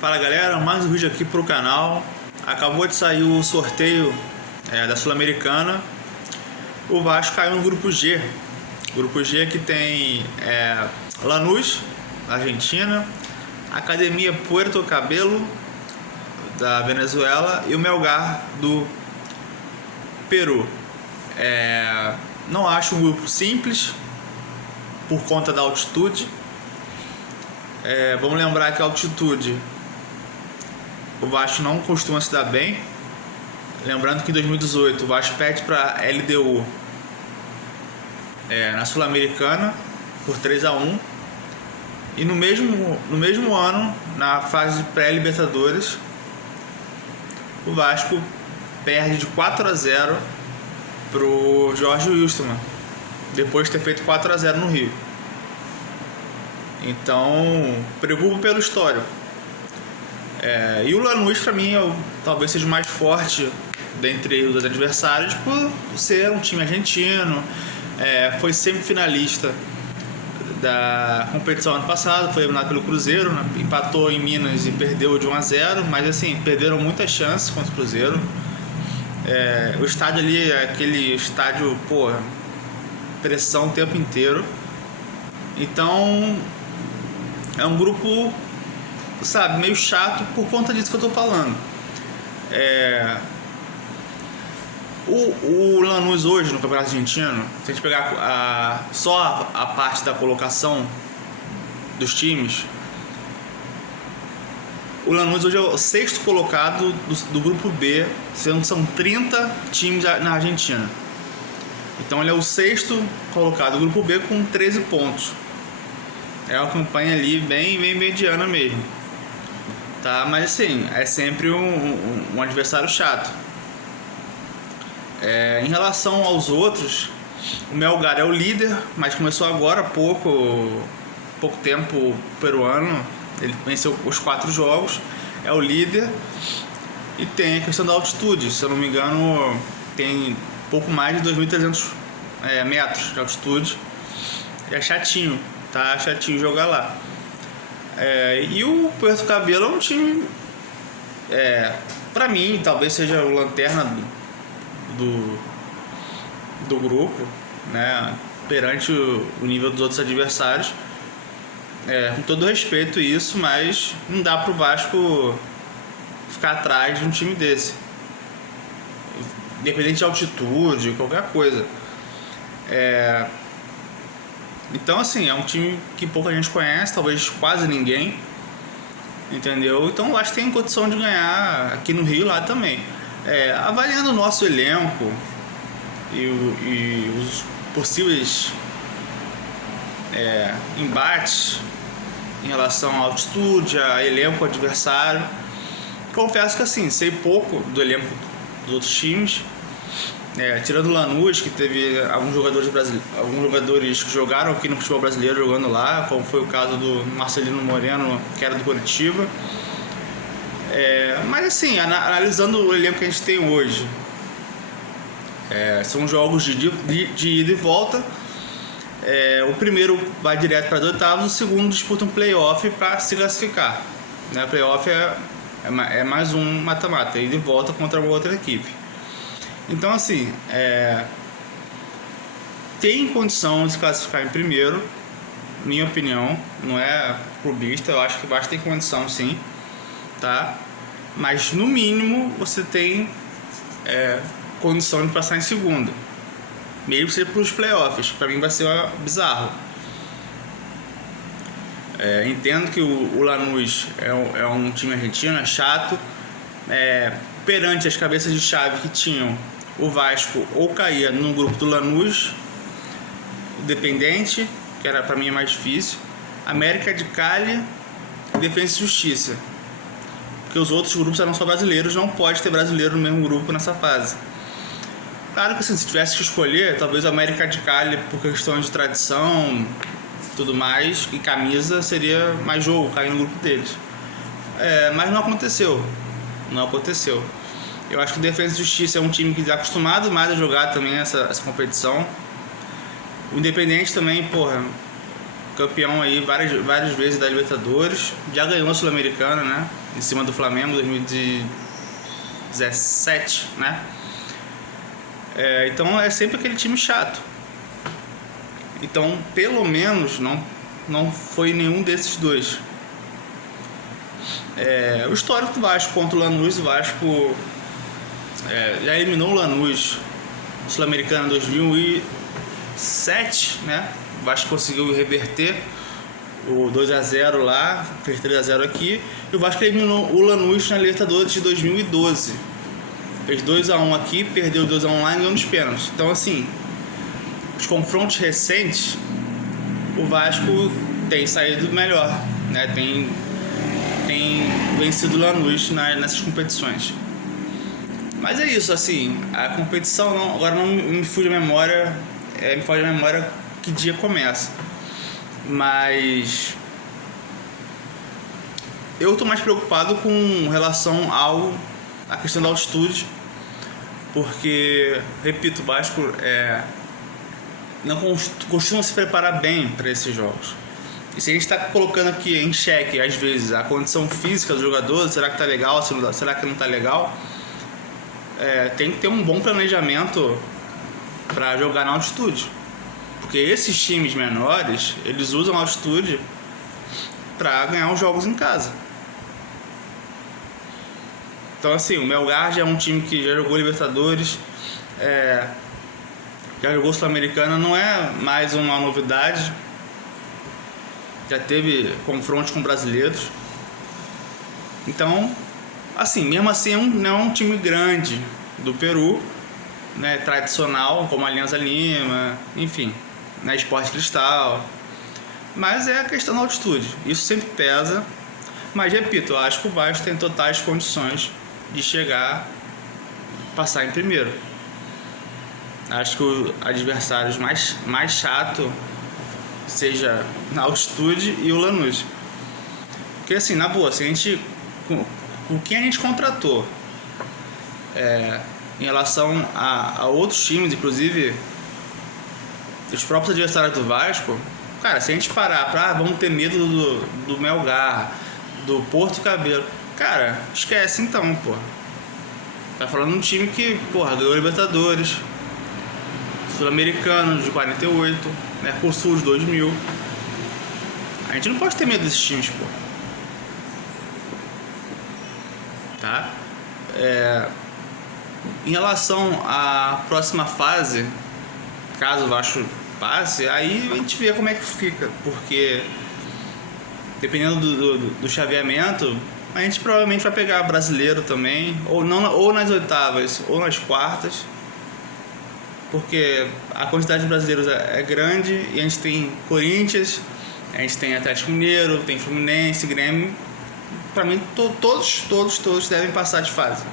Fala galera, mais um vídeo aqui pro canal. Acabou de sair o sorteio da Sul-Americana. O Vasco caiu no grupo G. Grupo G que tem Lanús, Argentina, Academia Puerto Cabello, da Venezuela, e o Melgar, do Peru. Não acho um grupo simples por conta da altitude. Vamos lembrar que a altitude, o Vasco não costuma se dar bem. Lembrando que em 2018 o Vasco perde para LDU na Sul-Americana por 3-1. E no mesmo ano, na fase pré-Libertadores, o Vasco perde de 4-0 pro Jorge Wilstermann, depois de ter feito 4-0 no Rio. Então, preocupo pelo histórico. E o Lanús, para mim, talvez seja o mais forte dentre os adversários, por ser um time argentino. Foi semifinalista da competição ano passado, foi eliminado pelo Cruzeiro, empatou em Minas e perdeu de 1-0, mas assim, perderam muitas chances contra o Cruzeiro. O estádio ali é aquele estádio, pressão o tempo inteiro. Então, é um grupo, meio chato por conta disso que eu tô falando. O Lanús hoje no Campeonato Argentino, se a gente pegar só a parte da colocação dos times, o Lanús hoje é o sexto colocado do grupo B, sendo que são 30 times na Argentina. Então ele é o sexto colocado do grupo B com 13 pontos. É uma campanha ali bem mediana mesmo, tá? Mas assim, é sempre um adversário chato. Em relação aos outros, o Melgar é o líder, mas começou agora há pouco tempo peruano. Ele venceu os 4 jogos, é o líder. E tem a questão da altitude, se eu não me engano, tem pouco mais de 2.300 metros de altitude. É chatinho, tá? Chatinho jogar lá. E o Puerto Cabello é um time, pra mim, talvez seja o lanterna do grupo, né, perante o nível dos outros adversários. Com todo respeito isso, mas não dá pro Vasco ficar atrás de um time desse, independente de altitude, qualquer coisa. Então assim, é um time que pouca gente conhece, talvez quase ninguém, entendeu? Então eu acho que tem condição de ganhar aqui no Rio, lá também. Avaliando o nosso elenco e os possíveis embates em relação à altitude, a elenco adversário, confesso que assim, sei pouco do elenco dos outros times, tirando o Lanús, que teve alguns jogadores que jogaram aqui no futebol brasileiro jogando lá, como foi o caso do Marcelino Moreno, que era do Curitiba. Mas assim, analisando o elenco que a gente tem hoje, são jogos de ida e volta. O primeiro vai direto para as oitavas, o segundo disputa um playoff para se classificar, né? Playoff é mais um mata-mata, ida e volta contra uma outra equipe. Então assim, tem condição de se classificar em primeiro, minha opinião, não é clubista, eu acho que o Vasco tem condição sim, tá? Mas no mínimo você tem condição de passar em segundo, mesmo que seja para os playoffs. Para mim vai ser bizarro. Entendo que o Lanús é um time argentino, é chato. Perante as cabeças de chave que tinham, o Vasco ou caía no grupo do Lanús, Independente, que era para mim mais difícil, América de Cali, Defensa e Justiça, porque os outros grupos eram só brasileiros. Não pode ter brasileiro no mesmo grupo nessa fase. Claro que assim, se tivesse que escolher, talvez a América de Cali, por questão de tradição, tudo mais, e camisa, seria mais jogo cair no grupo deles. Mas não aconteceu. Eu acho que o Defensa e Justiça é um time que está acostumado mais a jogar também essa competição. O Independente também, campeão aí várias vezes da Libertadores, já ganhou a Sul-Americana, né? em cima do Flamengo em 2017, né? Então é sempre aquele time chato. Então, pelo menos, não foi nenhum desses dois. O histórico do Vasco contra o Lanús, o Vasco já eliminou o Lanús Sul-Americana em 2007, né? O Vasco conseguiu reverter o 2-0 lá, fez 3-0 aqui, e o Vasco eliminou o Lanús na Libertadores de 2012. Fez 2-1 aqui, perdeu 2-1 lá e ganhou nos pênaltis. Então, assim, os confrontos recentes, o Vasco tem saído melhor, né? Tem vencido o Lanús nessas competições. Mas é isso, assim, a competição agora não me foge a memória, me foge a memória que dia começa. Mas eu tô mais preocupado com relação à questão da altitude, porque, repito, o Vasco não costuma se preparar bem para esses jogos. E se a gente está colocando aqui em xeque, às vezes, a condição física dos jogadores, será que tá legal, será que não tá legal? Tem que ter um bom planejamento para jogar na altitude. Porque esses times menores, eles usam a altitude para ganhar os jogos em casa. Então, assim, o Melgar já é um time que já jogou Libertadores, já jogou Sul-Americana, não é mais uma novidade. Já teve confrontos com brasileiros. Então, assim, mesmo assim não é um time grande do Peru, né, tradicional, como a Alianza Lima, enfim, né, Sport Cristal. Mas é a questão da altitude, isso sempre pesa. Mas, repito, eu acho que o Vasco tem totais condições de chegar, passar em primeiro. Acho que o adversário mais chato seja na altitude e o Lanús. Porque, assim, na boa, se a gente, com quem a gente contratou em relação a outros times, inclusive os próprios adversários do Vasco, cara, se a gente parar vamos ter medo do Melgar, do Porto Cabelo, cara, esquece então, pô. Tá falando de um time que, porra, ganhou Libertadores, Sul-Americano de 48, Mercosul de 2000. A gente não pode ter medo desses times, pô. Tá? Em relação à próxima fase, caso o Vasco passe, aí a gente vê como é que fica, porque dependendo do chaveamento, a gente provavelmente vai pegar brasileiro também, ou nas oitavas ou nas quartas, porque a quantidade de brasileiros é grande e a gente tem Corinthians, a gente tem Atlético Mineiro, tem Fluminense, Grêmio. Pra mim, todos devem passar de fase.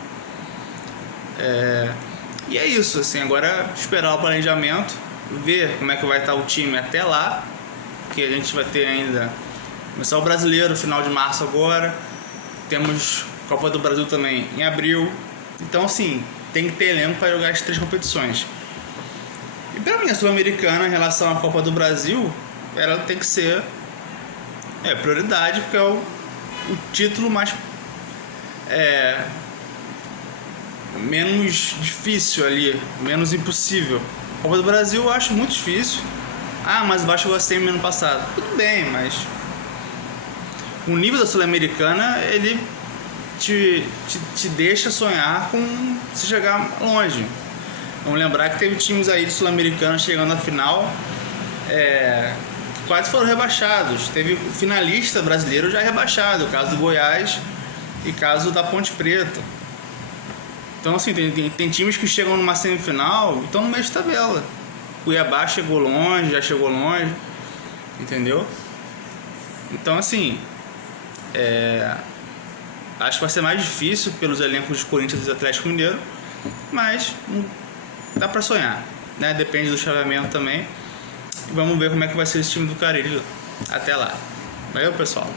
E é isso, assim, agora esperar o planejamento, ver como é que vai estar o time até lá, que a gente vai ter ainda, começar o Brasileiro final de março agora, temos Copa do Brasil também em abril, então, assim, tem que ter elenco para jogar as 3 competições. E pra mim, a Sul-Americana, em relação à Copa do Brasil, ela tem que ser prioridade, porque é o título mais menos difícil ali, menos impossível. A Copa do Brasil eu acho muito difícil. Mas o Vasco chegou a semi no ano passado. Tudo bem, mas o nível da Sul-Americana, ele te deixa sonhar com se chegar longe. Vamos lembrar que teve times aí de Sul-Americana chegando à final, que quase foram rebaixados. Teve finalista brasileiro já rebaixado, o caso do Goiás e caso da Ponte Preta. Então, assim, tem times que chegam numa semifinal e estão no meio de tabela. Cuiabá já chegou longe, entendeu? Então, assim, acho que vai ser mais difícil pelos elencos de Corinthians e Atlético Mineiro, mas dá pra sonhar, né? Depende do chaveamento também. E vamos ver como é que vai ser esse time do Carille até lá. Valeu, pessoal!